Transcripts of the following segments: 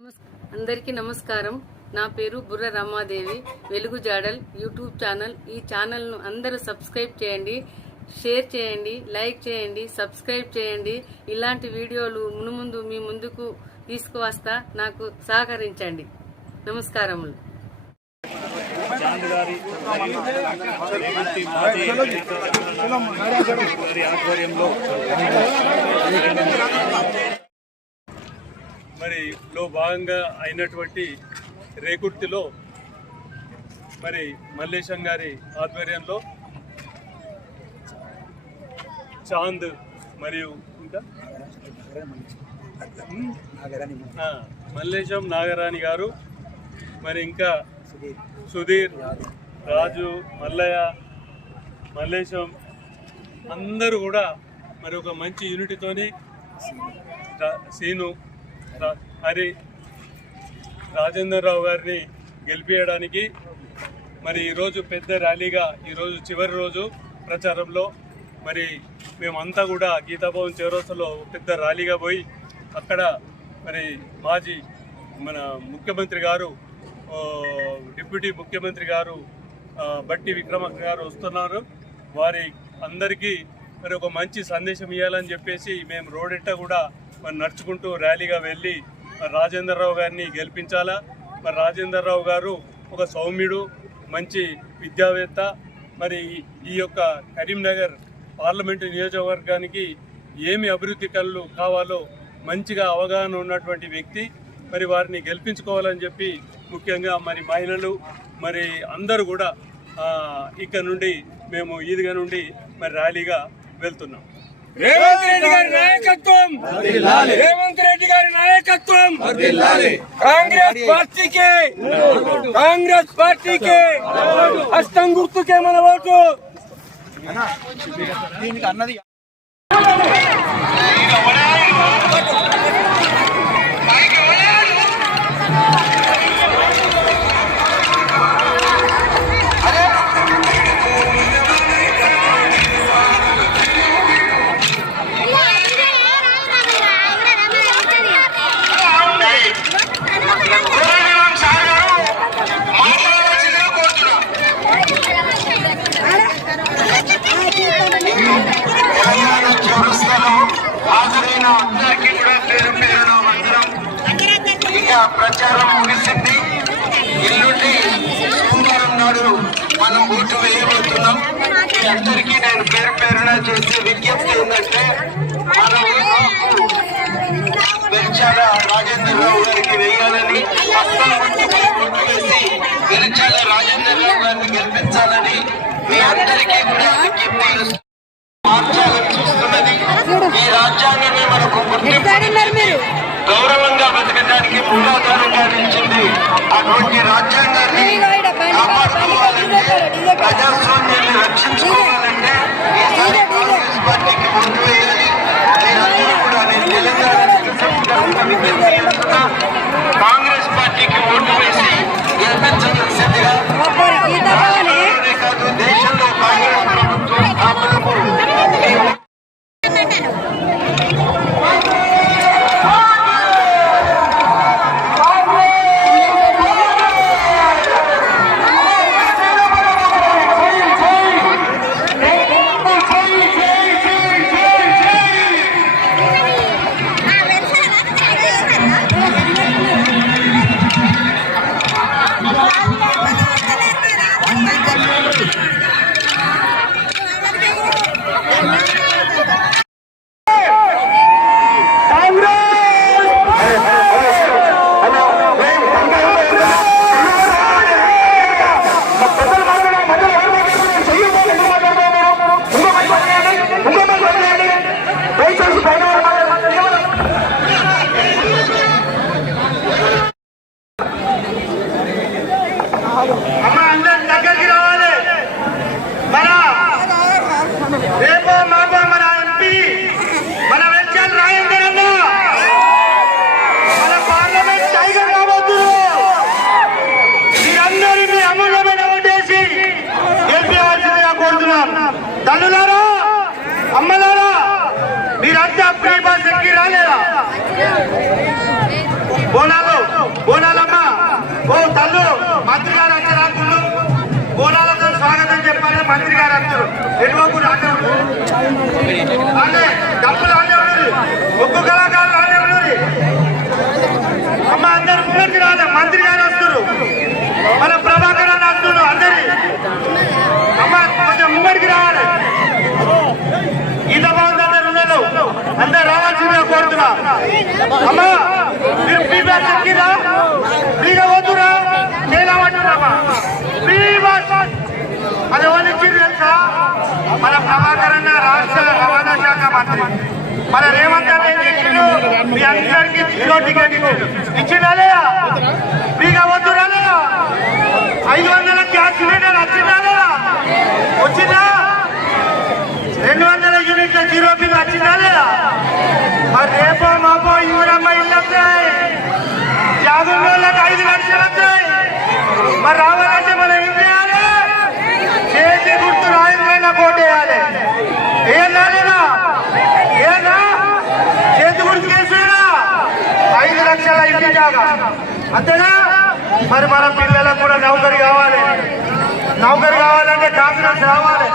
అందరికీ నమస్కారం. నా పేరు బుర్ర రమాదేవి. వెలుగు జాడల్ యూట్యూబ్ ఛానల్. ఈ ఛానల్ను అందరూ సబ్స్క్రైబ్ చేయండి, షేర్ చేయండి, లైక్ చేయండి, సబ్స్క్రైబ్ చేయండి. ఇలాంటి వీడియోలు మునుముందు మీ ముందుకు తీసుకువస్తా. నాకు సహకరించండి. నమస్కారములు. మరి లో భాగంగా అయినటువంటి రేకుర్తిలో మరి మల్లేశం గారి ఆధ్వర్యంలో చాంద్ మరియు ఇంకా మల్లేశం నాగరాణి గారు మరి ఇంకా సుధీర్, రాజు, మల్లయ్య, మల్లేశం అందరూ కూడా మరి ఒక మంచి యూనిటీతోని సీను, హరి, రాజేందర్ రావు గారిని గెలిపించడానికి మరి ఈరోజు పెద్ద ర్యాలీగా, ఈరోజు చివరి రోజు ప్రచారంలో మరి మేమంతా కూడా గీతాభవన్ చౌరస్తాలో పెద్ద ర్యాలీగా పోయి అక్కడ మరి మాజీ మన ముఖ్యమంత్రి గారు, డిప్యూటీ ముఖ్యమంత్రి గారు బట్టి విక్రమార్క గారు వస్తున్నారు. వారి అందరికీ మరి ఒక మంచి సందేశం ఇవ్వాలని చెప్పేసి మేము రోడ్డెట్ట కూడా మరి నడుచుకుంటూ ర్యాలీగా వెళ్ళి మరి రాజేందర్ రావు గారిని గెలిపించాలా. మరి రాజేందర్ రావు గారు ఒక సౌమ్యుడు, మంచి విద్యావేత్త. మరి ఈ యొక్క కరీంనగర్ పార్లమెంటు నియోజకవర్గానికి ఏమి అభివృద్ధి కళ్ళు కావాలో మంచిగా అవగాహన ఉన్నటువంటి వ్యక్తి. మరి వారిని గెలిపించుకోవాలని చెప్పి ముఖ్యంగా మరి మహిళలు మరి అందరూ కూడా ఇక్కడ నుండి మేము ఈద్గా నుండి మరి ర్యాలీగా వెళ్తున్నాం. రేవంత్ రెడ్డి గారి నాయకత్వం, రేవంత్ రెడ్డి గారి నాయకత్వం, కాంగ్రెస్ పార్టీకి హస్తం గుర్తుకే మన ఓటు. దీనికి అన్నది హాజరైన అందరికీ కూడా పేరు పేరున వందనం. ఇక ప్రచారం ముగిసింది. ఎల్లుండి సోమవారం నాడు మనం ఓటు వేయబోతున్నాం. మీ అందరికీ నేను పేరు పేరున చేసే విజ్ఞప్తి ఏంటంటే మన ఓటు వెలిచాల రాజేందర్ రావు గారికి వేయాలని, హస్తం గుర్తుపై ఓటు వేసి వెలిచాల రాజేందర్ రావు గారిని గెలిపించాలని మీ అందరికీ కూడా విజ్ఞప్తి మార్చాలని చూస్తున్నది. ఈ రాజ్యాంగమే మనకు గౌరవంగా బతకడానికి మూలాధారంగా నిలిచింది. అటువంటి రాజ్యాంగాన్ని కాపాడుకోవాలంటే, ప్రజాస్వామ్యాన్ని రక్షించుకోవాలంటే ఈసారి కాంగ్రెస్ పార్టీకి ఓటు వేయాలి. మీరందరూ కూడా నేను తెలంగాణ కాంగ్రెస్ పార్టీకి ఓటు వేసి గెలిపించవలసిందిగా కాదు, దేశంలో కాంగ్రెస్ ప్రభుత్వం స్థాపనకు తల్లులారా, అమ్మలారా, మీరంతా ఫ్రీ బస్ ఎక్కి రాలేదా? బోనాలు బోనాలమ్మ ఓ తల్లు మంత్రి గారు అక్షరాలు బోనాలతో స్వాగతం చెప్పాలి. మంత్రి గారు అందరూ ఎటువైపు రాజు అంటే డబ్బులు ఆడే ఉన్నది, ఒక్కొక్క కళాకారులు ఆడే ఉన్నది. అమ్మ అందరు ముందుకు రాలే, మంత్రి గారు వస్తారు, మన ప్రభాకర్ అని వస్తున్నారు అందరి. అమ్మ కొంచెం ముందరికి రావాలి. ఇంత బాగుంది అందరు రావాల్సిందిగా కోరుతున్నా. అమ్మా మీరు ఫ్రీ బస్ ఎక్కిరా, ఫ్రీగా వద్దురా, నేలవద్దురామా ఫ్రీ బస్ అది ఎవరిచ్చింది తెలుసా? మన ప్రభాకర్ అన్న రాష్ట్ర రవాణా శాఖ మంత్రి. మన రేవంత్ అన్న ఏం ఇచ్చిండు? మీ అందరికీ జీరో టికెట్ ఇచ్చిందా లేదా? ఫ్రీగా వద్దురా లేదా? 500 గ్యాస్ సిలిండర్ వచ్చిందా లేదా? వచ్చిందా? 200 యూనిట్ల జీరో బిల్ వచ్చిందా లేదా? మరి రేపో మాపో ఇందిరమ్మ ఇల్లు వస్తాయి, జాగుళ్ళకి 5 లక్షలు వస్తాయి. మరి రావాలంటే మనం ఏం చేయాలి? చేతి గుర్తు రాయలైన కోటేయాలి. ఏనా లేదా? ఏనా చేతి గుర్తు కేసునా 5 లక్షల ఇంటి జాగా అంతేనా? మరి మన పిల్లలకు కూడా నౌకరి కావాలి. నౌకరి కావాలంటే కాంగ్రెస్ రావాలి.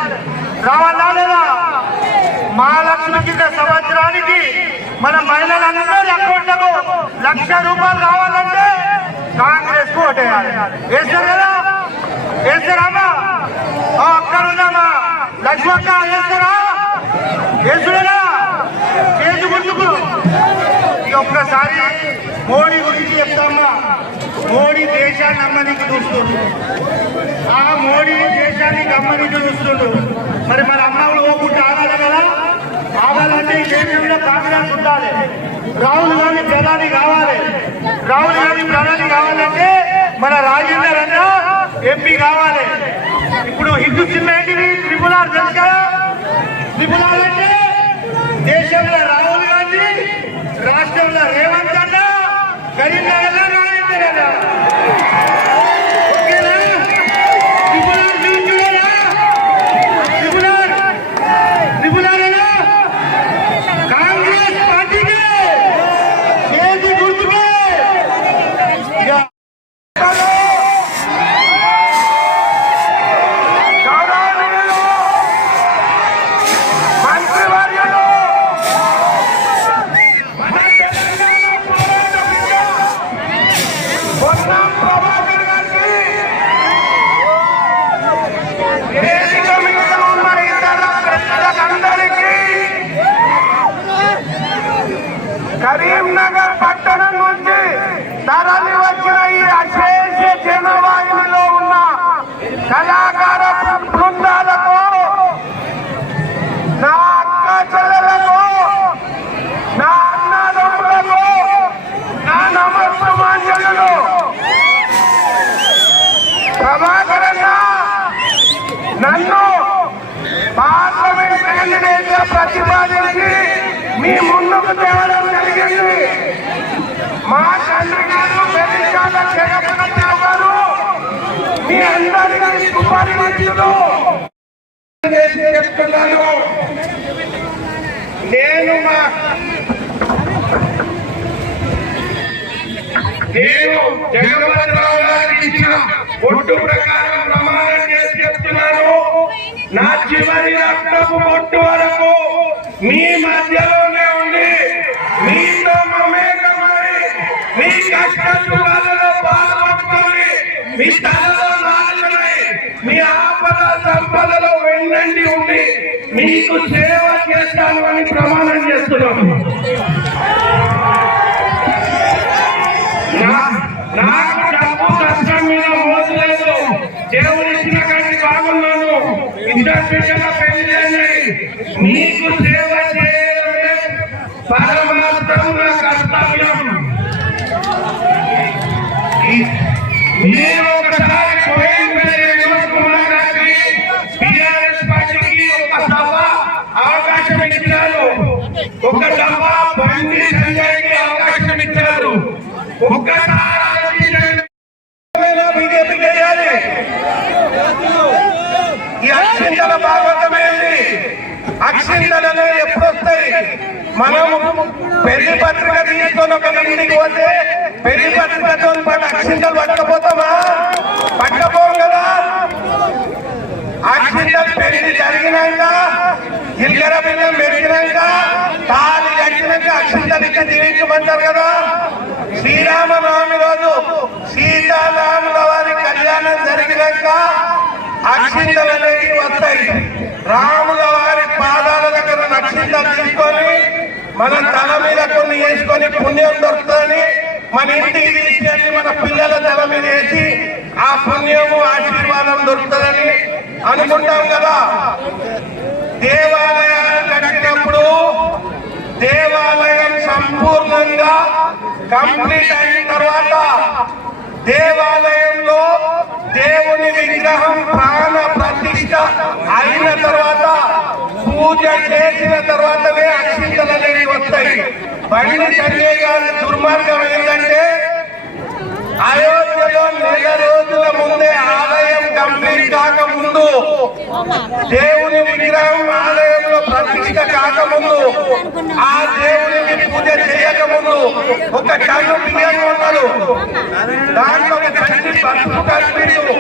రావాలా లేదా? మహాలక్ష్మి కింద సంవత్సరానికి మన మహిళలందరి అకౌంట్లకు ₹1,00,000 రావాలంటే కాంగ్రెస్ కు ఓటేయాలి. వేస్తారు కదా? వేస్తారామా? అక్కడ ఉన్నామా లక్ష్మక్క? వేస్తారా? వేస్తున్నా చేతి గుర్తుకు. ఒక్కసారి మోడీ గురించి చెప్తామా. మోడీ దేశాన్ని అమ్మనికి చూస్తుండు. ఆ మోడీ దేశాన్ని అమ్మనికి చూస్తుండు. మరి మన అమ్మలు పోకుండా ఆగాలి కదా? ఆగాలంటే ఈ దేశంలో కాంగ్రెస్ ఉండాలి. రాహుల్ గాంధీ ప్రధాని కావాలి. రాహుల్ గాంధీ ప్రధాని కావాలంటే మన రాజేందర్ అన్న ఎంపీ కావాలి. ఇప్పుడు హిందూ సినిమా ఏంటిది? త్రిపులార్ తెలుసు కదా? త్రిపులార్ అంటే దేశంలో రాహుల్ గాంధీ, రాష్ట్రంలో రేవంత్ అన్న, కరీంనగర్లో రాజేందర్ అన్న. ఓకేనా? త్రిపులార్ చూడాలా? త్రిపులార్ కాంగ్రెస్ పార్టీకి చేతి గుర్తుకే మంత్రివర్యులు పొన్నం ప్రభాకర్ గారికి వేదిక మీద ఉన్న ఇతర పెద్దలందరికీ కరీంనగర్ పట్టణం నుంచి తరలి వచ్చిన ఈ అశేష జనవాయువులో ఉన్న కళాకార బృందాలకు, నా అక్క చెల్లెలకు, నా అన్నదమ్ములకు నా నమస్సమాంజలు. ప్రభాకర్ అన్న నన్ను పార్లమెంట్ క్యాండిడేట్ గా ప్రతిపాదించి మీ ముందుకు తేవడం జరిగింది. మా తండ్రి గారు వెలిశాల జగపతిరావు గారు మీ అందరికీ సుపరిచితులు. చెప్తున్నాను, నేను జగపతిరావు గారికి ఇచ్చిన ఒట్టు ప్రకారం ప్రమాణం చేసి చెప్తున్నాను, నా చివరి రక్తపు పొట్టు వరకు మీ మధ్యలోనే ఉండి మీతో మమేకమై మీ కష్ట సుఖాలలో పాల్పంచుకొని మీ తలలో నాశనై మీ ఆపద సంపదలో వెన్నంటి ఉండి మీకు సేవ చేస్తాను అని ప్రమాణం చేస్తున్నాను. నాకు డబ్బు కష్టం మీద మోసలేదు. దేవుడు ఇచ్చిన కంటే బాగున్నాను. ఇద్దరు పిల్లల పెళ్లి మీకు సేవ చేయడమే పరమాత్మ నా కర్తవ్యం. నేను ఒకసారి వినోద్ కుమార్ గారికి టీఆర్ఎస్ పార్టీకి ఒక సభ అవకాశం ఇచ్చినారు. ఒక సభ బండి సంజయ్కి అవకాశం ఇచ్చారు. ఒక్కసారి బీజేపీ చేయాలి. ఈ అక్షింతల భాగవతమేంది? అక్షింతలనే ఎప్పుడు వస్తాయి? మనం పెళ్లి పత్రిక తీసుకొని ఒక ఇంటికి పోతే పెళ్లి పత్రికతో అక్షింతలు పట్టకపోతామా? పట్టకపోం కదా. అక్షింతలు పెళ్లి జరిగినాక, ఇల్కర బిల్లం పెరిగినాక, తాళి కట్టినాక అక్షింతలు ఇచ్చి జీవించమంటారు కదా. శ్రీరామనవమి రోజు సీతారాముల వారి కళ్యాణం జరిగినాక అక్షింతలు అనేవి వస్తాయి. రాముల వారి పాదాల దగ్గర అక్షింతలు తీసుకొని మన తల మీద కొన్ని వేసుకొని పుణ్యం దొరుకుతుందని మన ఇంటికి తీసుకెళ్ళి మన పిల్లల తల మీద వేసి ఆ పుణ్యము ఆశీర్వాదం దొరుకుతుందని అనుకుంటాం కదా. దేవాలయాలు కట్టినప్పుడు దేవాలయం సంపూర్ణంగా కంప్లీట్ అయిన తర్వాత దేవాలయంలో దేవుని విగ్రహం ప్రాణ ప్రతిష్ఠ అయిన తర్వాత పూజ చేసిన తర్వాతనే అక్షింతలు అనేవి వస్తాయి. బండి సంజయ్ గారి దుర్మార్గం ఏంటంటే అయోధ్యలో నెల రోజుల ముందే ఆలయం కంప్లీట్ కాకముందు, దేవుని విగ్రహం ఆలయంలో ప్రతిష్ఠ కాకముందు, ఆ దేవునికి పూజ చేయకముందు ఒక టన్ను బియ్యం ఉన్నారు, దాంట్లో ఒక కంటి పసుపు కలిపిండు.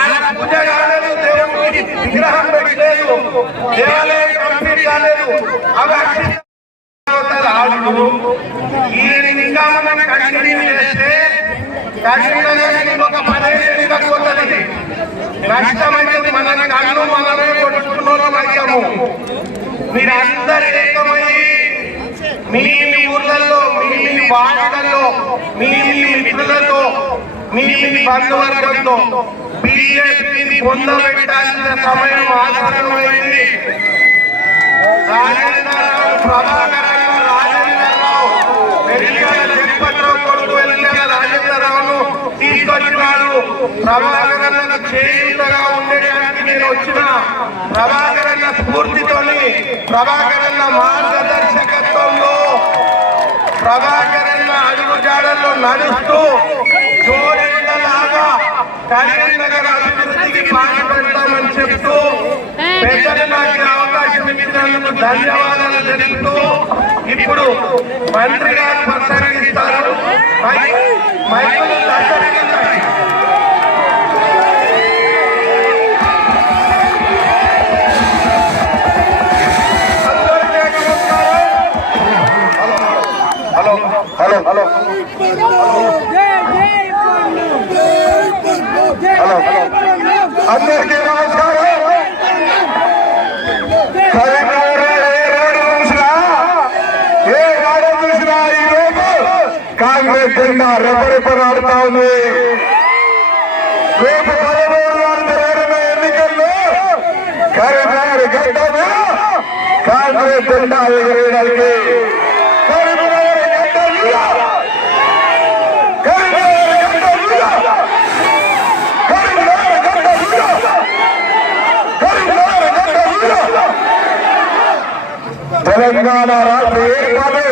ఆయన పూజ కాలేదు, దేవునికి విగ్రహం పెట్టలేదు, దేవాలయం కంప్లీట్ కాలేదు. అవి ఇంకా మనం కంటిన్యూ చేస్తే ఒక 15 పోతుంది. నష్టమైతే మన కన్ను మనమే కొట్టుకున్న అయ్యాము. మీరందరూ ఏకమై మీ ఊర్లలో, మీ వార్డులలో, మీ మిత్రులతో, మీ బంధువర్గంతో బీజేపీని పొందబెట్టాల్సిన సమయం ఆసన్నమైంది. రాజేంద్రరావు, ప్రభాకరరావు, రాజేంద్రరావు, వెలిగాల తిరుపతిరావు కొడుకు వెలిగాల రాజేంద్రరావును తీసుకొచ్చినాడు. ప్రభాకరన్నకు చేయుతగా ఉండేటానికి నేను వచ్చిన ప్రభాకరన్న స్ఫూర్తితోని, ప్రభాకరన్న మార్గదర్శకత్వంలో, ప్రభాకరన్న అడుగుజాడల్లో నడుస్తూ జోడెండలాగా కరీంనగర్ అభివృద్ధికి పాటుపడతామని చెప్తూ పెద్దలు నాకు అవకాశం ఇచ్చినందుకు ధన్యవాదాలు తెలుపుతూ ఇప్పుడు మంత్రి గారు ప్రసంగిస్తారు. మైకులు దర్శనగిస్తాయి. హలో హలో హలో హలో అందరికీ నమస్కారం. ఏ వాడ చూసినా ఈరోజు కాంగ్రెస్ జెండా రెపరెపలాడుతా ఉంది. రేపు 13 నాడు జరిగిన ఎన్నికల్లో కరీంనగర్ గడ్డ మీద కాంగ్రెస్ జెండా ఎగరేయడానికి కరీంనగర్ గడ్డ మీద తెలంగాణ రాష్ట్ర ఏర్పాటు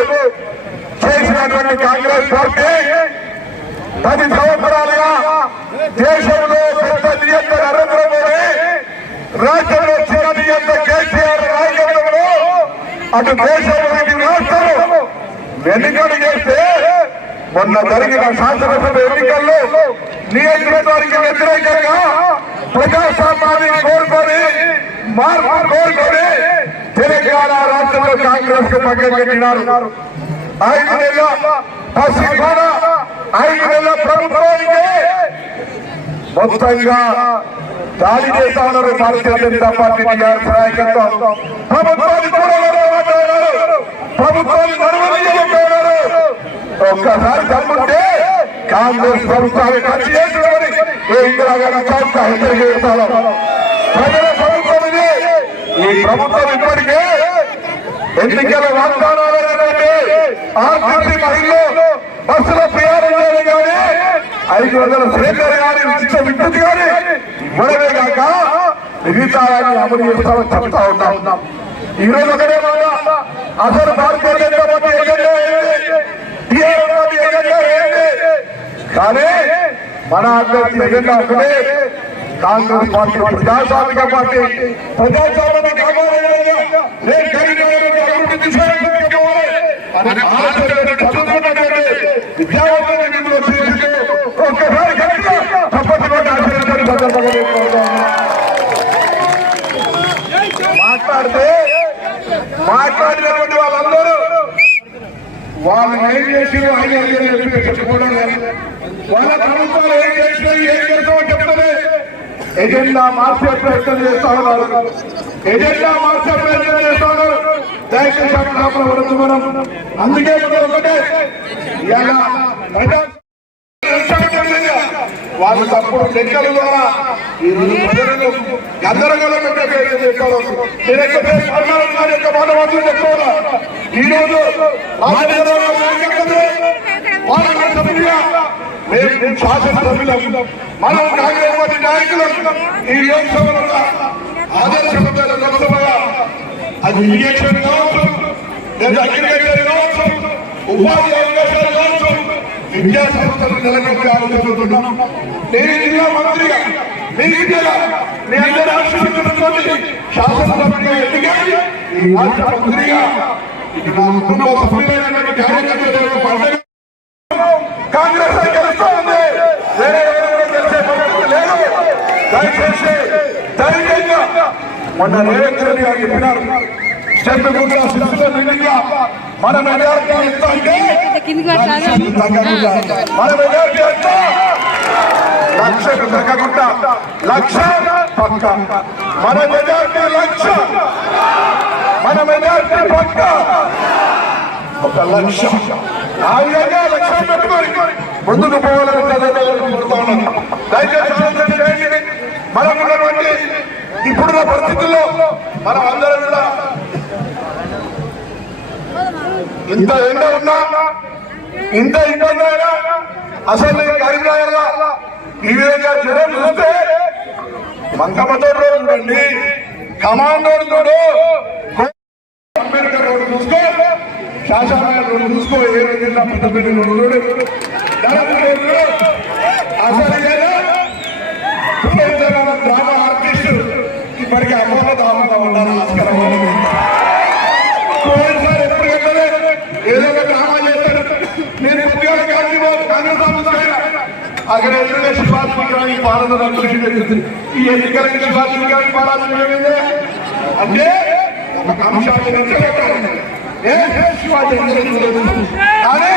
చేసినటువంటి కాంగ్రెస్ పార్టీ 10 సంవత్సరాలుగా దేశంలో పెద్ద నియంత్ర నరేంద్ర మోడీ, రాష్ట్రంలో చిన్న నియంత్ర కేసీఆర్ నాయకత్వంలో అటు దేశంలోని రాష్ట్రం ఎన్నికలు చేస్తే మొన్న జరిగిన శాసనసభ ఎన్నికల్లో నియంత్రణకి వ్యతిరేకంగా ప్రజాస్వామ్యాన్ని కోరుకొని, మార్పు కోరుకొని తెలంగాణ రాష్ట్రంలో కాంగ్రెస్ కు పక్కన పెట్టినారు. 5 నెలల పసిపాడ, 5 నెలల ప్రభుత్వానికి మొత్తంగా దాడి చేస్తా ఉన్నారు భారతీయ జనతా పార్టీ టీఆర్ఎస్ నాయకత్వం. ప్రభుత్వాన్ని కూడగొట్టమంటున్నారు, ప్రభుత్వాన్ని నడవనియమంటున్నారు. ఒక్కసారి దమ్ముంటే కాంగ్రెస్ ప్రభుత్వాన్ని ఖర్చు చేస్తున్నది ఇందిరాగాంధీ చౌక హెచ్చరిక చేస్తాను. ప్రజల ప్రభుత్వం ఇది. ఈ ప్రభుత్వం ఇప్పటికే ఎన్నికల వాగ్దానాలు ఆర్టీసీ మహిళలు బస్సుల ప్రయాణాలు కానీ 500 సిలిండర్ కానీ ఉచిత విద్యుత్ కానీ ఇవ్వడమే కాక మిగతాన్ని అమలు చేస్తామని చెప్తా ఉన్నాం. ఈ రోజు ఒకటే మాట, అసలు భారతీయ జనతా పార్టీ ఎజెండా ఏంటి, టీఆర్ఎస్ పార్టీ ఎజెండా ఏంటి? కానీ మన అభ్యర్థి ఎజెండా ఒకటే, కాంగ్రెస్ పార్టీ ప్రజాస్వామిక పార్టీ. ప్రజాస్వామ్యాన్ని కాపాడాలి, నేను కరీంనగర్ అభివృద్ధి తీసుకోవాలి, చదువుకున్నటువంటి విద్యావంతులు వాళ్ళు ఏం చేసినా ఆయన చెప్పుకోవడం లేదు. వాళ్ళ ప్రభుత్వాలు ఏం చేసినా ఏం చేస్తామో చెప్తానే ఎజెండా మార్చే ప్రయత్నం చేస్తా ఉన్నారు. ఎజెండా మార్చే ప్రయత్నం చేస్తా ఉన్నారు. దయచేసి వరకు మనం అందుకే ఒకటే ఇలా వాళ్ళు తప్పుడు లెక్కల ద్వారా ఈ రోజు ప్రజలను గందరగోళం పెట్టే ప్రయత్నం చేస్తారు. ఈ రోజు శాసనసభ్యులం మనం కాంగ్రెస్ పార్టీ నాయకులం ఈ లోక్సభలో ఆదర్శవంతమైన లోక్సభగా అది ఇరిగేషన్ కావచ్చు, లేదా అగ్రికల్చర్ కావచ్చు, ఉపాధి అవకాశాలు కావచ్చు, విద్యా సంస్థలు నెలకొల్పే ఆలోచిస్తున్నాం. నేను జిల్లా మంత్రిగా మీ విద్యగా మీ అందరి ఆశీర్వదించుతో శాసనసభ్యులుగా ఎన్నికై ఈ రాష్ట్ర మంత్రిగా ఇక్కడ నా కుటుంబ సభ్యులైనటువంటి కార్యకర్తలు పండుగ కాంగ్రెస్ గెలుస్తూ ఉంది. వేరే గెలిచే పరిస్థితి లేదు. దయచేసి ధైర్యంగా మొన్న రేవంత్ రెడ్డి గారు చెప్పినారు చెట్టుకుంటా శిశుల నిండుగా మన మెజార్టీ ఎంత అంటే మన మెజార్టీ ఎంత లక్షకు తగ్గకుండా లక్ష పక్క మన మెజార్టీ లక్ష మన మెజార్టీ పక్క ఒక లక్ష ఆ విధంగా లక్ష్యం పెట్టుకొని ముందుకు పోవాలని కోరుతా ఉన్నాను. దయచేసి మనం ఉన్నటువంటి ఇప్పుడున్న పరిస్థితుల్లో మనం అందరం కూడా ఇంత ఎండ ఉన్నా ఇంత ఇబ్బంది అయినా అసలు కరీంనగర్ ఈ విధంగా జనం చూస్తే మంకమ్మతో చూడండి, కమాండో చూడు, అంబేద్కర్ రోడ్డు చూసుకో, శాసనసభ రోడ్డు చూసుకో, ఏ రోజున్నా పెద్దపల్లి రోడ్డు చూడు, అసలు డ్రామా ఆర్టిస్ట్ ఇప్పటికీ అమృత దామగా ఉండాలి. ఆస్కారం పోయినసారి ఎప్పుడు ఏదో ఒక డ్రామా చేస్తాడు. నేను ఉద్యోగ కాంగ్రెస్ అక్కడ ఎదురుగా శివాజీ విగ్రహానికి పాలన ఈ ఎన్నికలకి శివాజీ విగ్రహానికి పాలన అంటే ఒక అంశాన్ని శివాజీ కానీ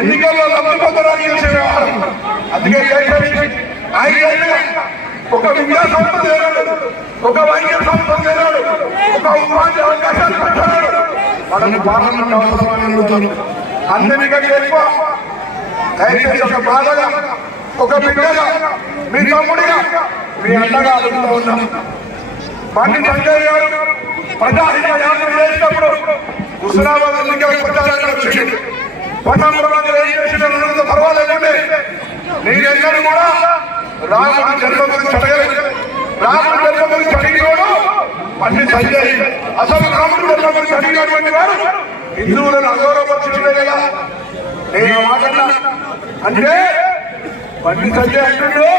ఎన్నికల్లో లబ్ధి పొందడానికి చేసే వ్యవహారం. అందుకే ఒక విద్యా సంస్థ చేరాడు, ఒక వైద్య సంస్థ చేరాడు, ఒక ఉపాధి అవకాశాలు పెట్టాడు. మనల్ని పార్లమెంట్ అవసరమని అడుగుతాను. అందరికంటే ఎక్కువ దయచేసి ఒక బాధగా, ఒక బిడ్డగా, మీ తమ్ముడిగా, మీ అండగా అడుగుతూ ఉన్నాం. బండి సంజయ్ గారు ప్రజాహిత యాత్ర చేసినప్పుడు హుస్నాబాద్ ఎన్నికల ప్రచారంగా వచ్చింది. పట్టణంలో ఏం చేసిన పర్వాలేదండి. నేనెన్నడూ కూడా రాముడి జన్మ గురించి అడగలేదు. రాముడి జన్మ గురించి అడిగినోడు బండి సంజయ్. అసలు రాముడి జన్మ గురించి అడిగినటువంటి వారు హిందువులను అగౌరవపరచడమే కదా. నేను మాట్లాడినా అంటే బండి సంజయ్ అంటుండో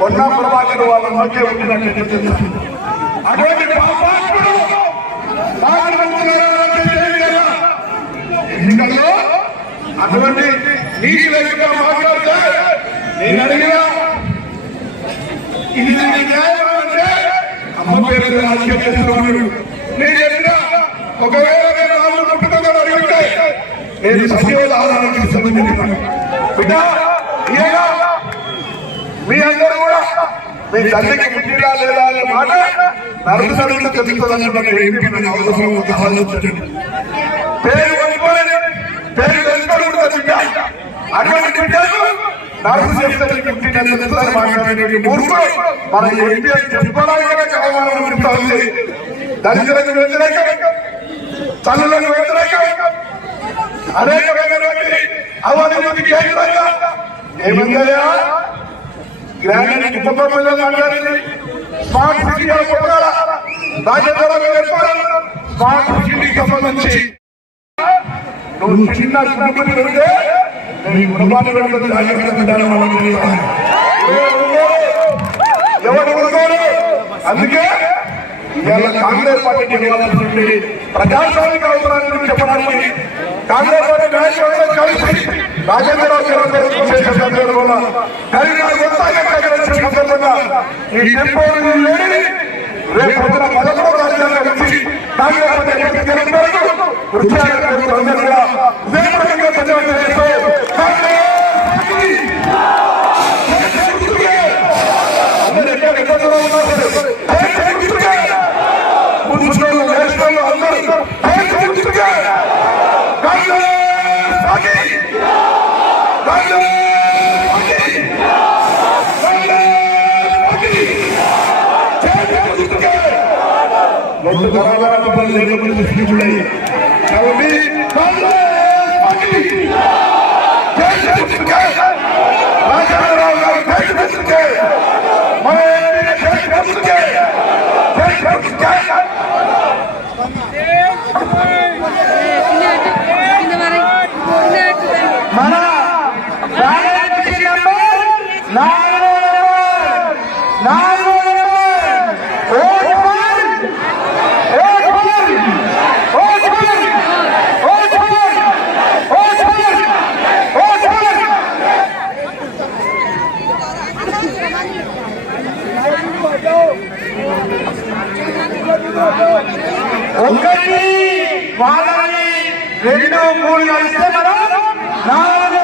కొన్నా ప్రభాకర్ వాళ్ళ మధ్య ఉండినట్టు అటువంటి పాపాత్ముడు ఎన్నికల్లో అటువంటి నీతి లేకుండా మాట్లాడితే నేను అడిగినా ఇది న్యాయం అంటే అమ్మ పేరు రాజకీయ చేస్తున్నాడు. నేను చెప్పినా ఒకవేళ నేను రాజు పుట్టుకగా అడిగితే నేను సజీవుల ఆధారానికి సంబంధించిన బిడ్డ మీ అందరూ కూడా మీ తల్లికి పుట్టినా లేదా అనే మాట నడుతున్నట్లు తెలుస్తుందన్నటువంటి ఎంపీ అవసరం ఒక ఆలోచించండి. పేరు కొనుక్కోలేదు, పేరు తెలుసుకోవడం బిడ్డ అటువంటి బిడ్డలు నడుపు చేస్తే మాట్లాడే మూర్ఖులు మన ఎంపీ చెప్పుకోవడానికి అవమానం పెడతా ఉంది. దళితులకు వ్యతిరేకం, తల్లులకు వ్యతిరేకం, అనేకమైనటువంటి అవానికి కేంద్రంగా ఏమందయా గ్రామీణ కుటుంబంలో మాట్లాడింది. స్మార్ట్ సిటీ బాధ్యతలు స్మార్ట్ సిటీకి సంబంధించి నువ్వు చిన్న కుటుంబం ఉంటే నీ కుటుంబాన్ని ఎవరు ఉన్నారు. అందుకే ఇవాళ కాంగ్రెస్ పార్టీకి ఇవ్వాల్సినటువంటి ప్రజాస్వామిక అవసరాన్ని చెప్పడానికి కాంగ్రెస్ పార్టీ నాయకులు కలిసి రాజేంద్రరావు సందర్భంగా ఈ టెంపోని లేని రేపు మొదటి రాజ్యాంగం కలిసి కాంగ్రెస్ పార్టీ మన ఒకటి వాళ్ళని 2 3 కలిస్తే మనం 4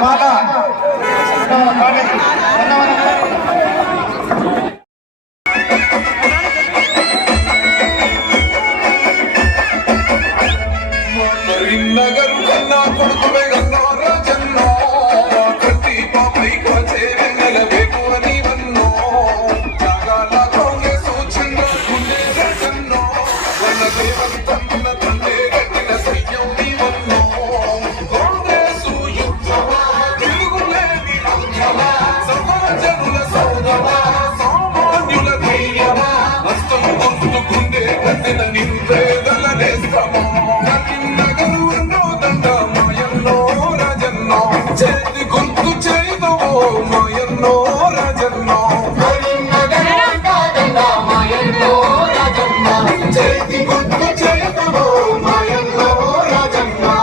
పాట నగరు కన్నా కొడుకువే కన్నా రాజన్నో ప్రతి పాపై కాచే వెన్నెల వేకువని వన్నో త్యాగాల కాంగ్రెస్ చిన్న గుండె రాజన్నో వల్ల దేవంతన్న తండే గట్టిన సైన్యం నీ వన్నో కాంగ్రెసు యుద్ధమా తిరుగులేని యుద్ధమా సమాజముల సౌదమా సామాన్యుల ధైర్యమా హస్తం గుర్తు గుండె కట్టిన నిరుపేదల నేస్తమా చేతి గుర్తు చేయదవో మాయన్నో రాజన్నో చేతి గుర్తు చేయదవో మాయన్నో రాజన్నో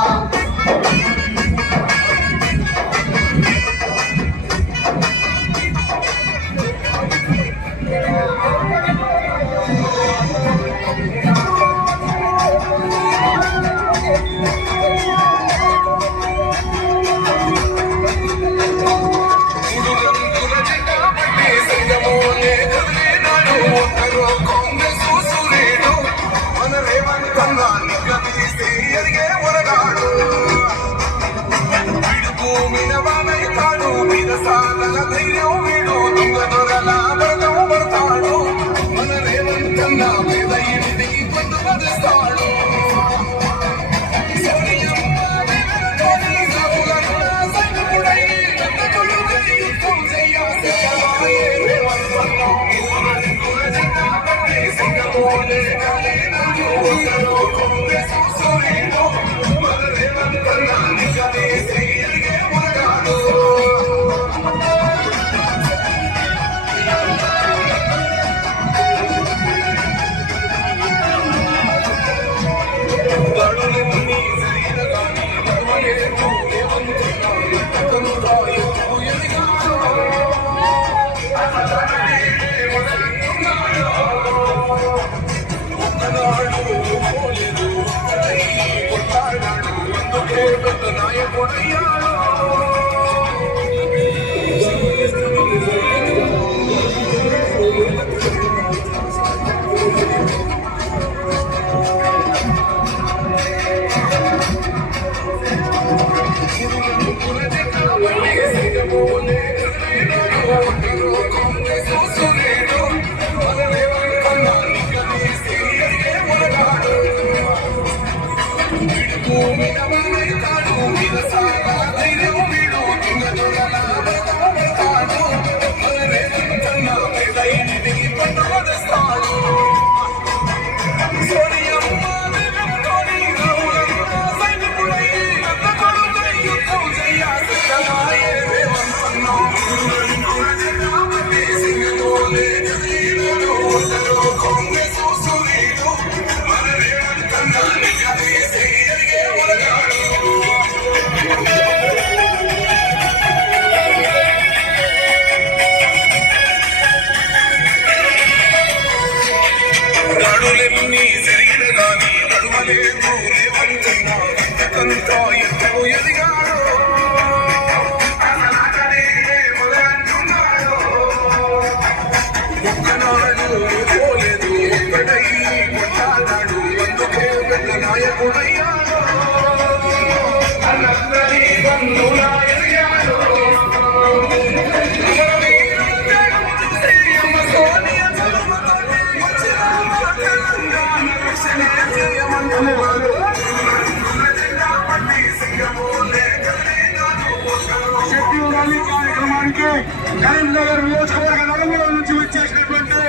ఒకనాడు పోలేదు అందరి బంధువులా ఎదిగాడు. అమరవీరుల త్యాగం చూసి అమ్మ సోనియా చదువుతోటి వచ్చిన తెలంగాణ రక్షణే చేయమంటున్నారు. జెండా పట్టి సింగమూలే కదిలినాడు ఒక్కరు. శక్తి ర్యాలీ కార్యక్రమానికి కరీంనగర్ నియోజకవర్గ నలుమూలల నుంచి వచ్చేసినటువంటి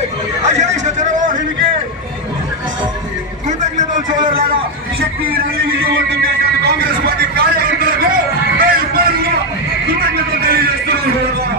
అజేష జనవాహినికి కృతజ్ఞతలు సోదరులారా. శక్తి ర్యాలీ విజయవంతం చేసిన కాంగ్రెస్ పార్టీ కార్యకర్తలకు కృతజ్ఞతలు తెలియజేస్తున్నాం సోదరులారా.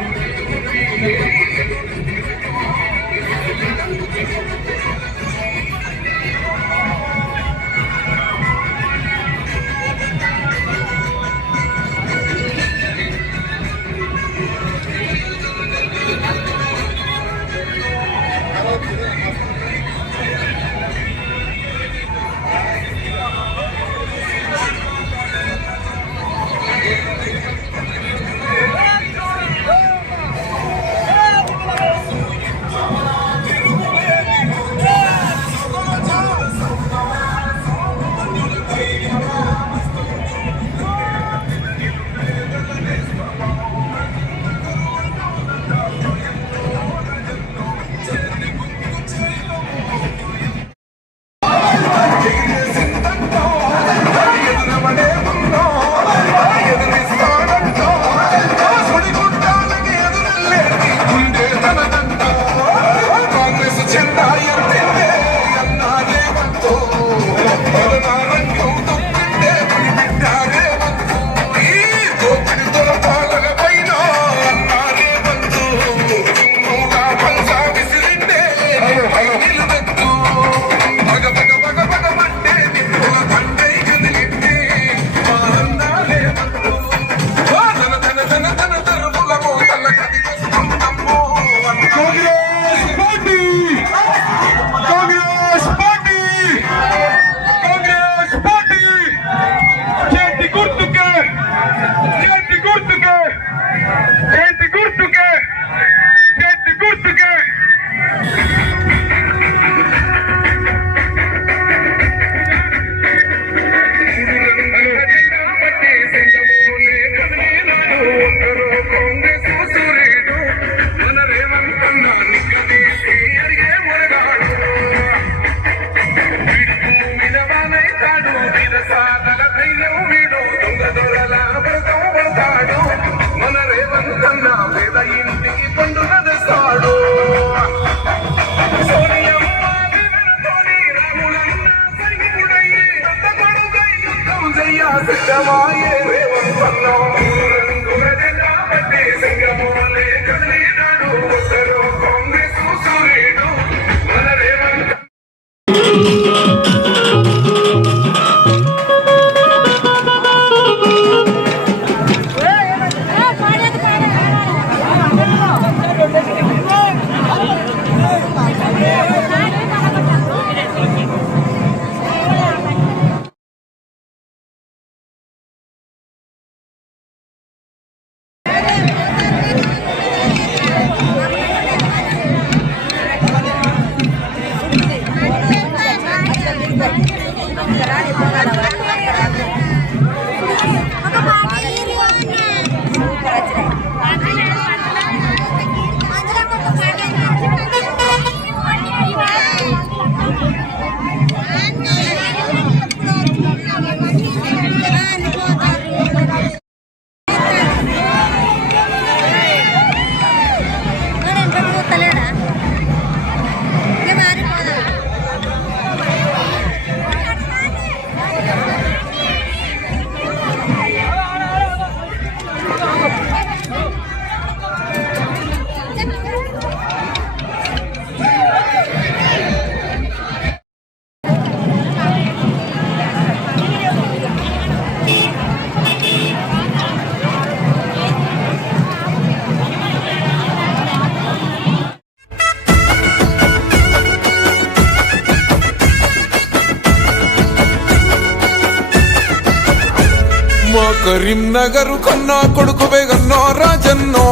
కరీంనగర్ కన్నా కొడుకువే గన్నో రాజన్నో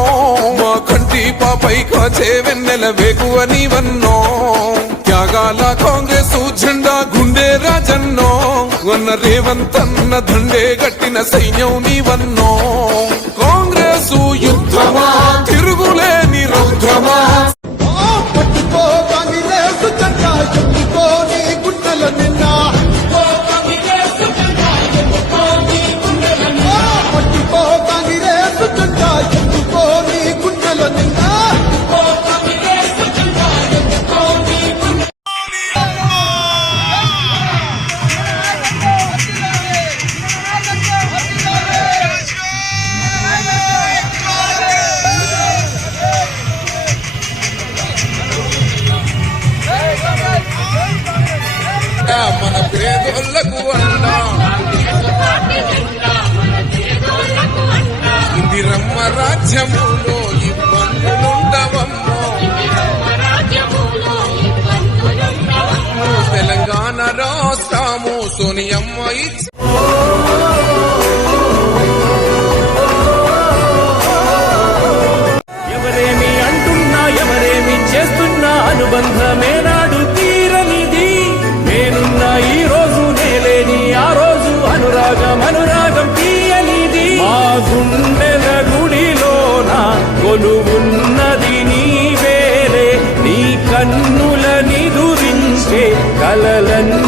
మా కంటి పాపై కాచే వెన్నెల వేగువని వన్నో త్యాగాల కాంగ్రెస్ జెండా గుండె రాజన్నో వన్న రేవంత్ అన్న దండే గట్టిన సైన్యం నీవన్నో కాంగ్రెస్ యుద్ధమా తిరుగులేని రౌద్రమా మన పేదోళ్లకు అన్నా ఇందిరమ్మ రాజ్యములో ఇబ్బందులుండవమ్మో తెలంగాణ రాష్ట్రము సోనియమ్మ ఇచ్చి ఎవరేమి అంటున్నా ఎవరేమి చేస్తున్నా అనుబంధమే నాడు తీరనిది నేనున్న ఈ రోజు నేలేని ఆ రోజు అనురాగం తీయనిది మా గుండెల గుడిలోన కొలువున్నది నీవేలే నీ కన్నుల నిదురించే కలలన్నీ